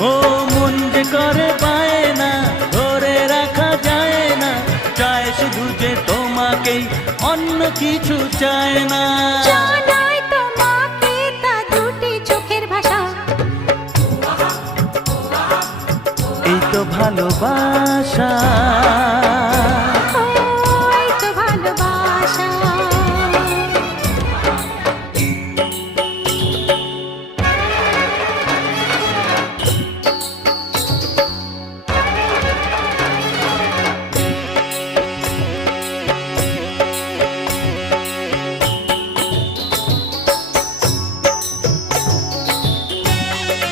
ও মন যে করে পায় না, ধরে রাখা যায় না, চায় শুধু যে তোমাকেই, অন্য কিছু চায় না। জানাই তোমাকে তা দুটি চোখের ভাষা, এই তো ভালোবাসা।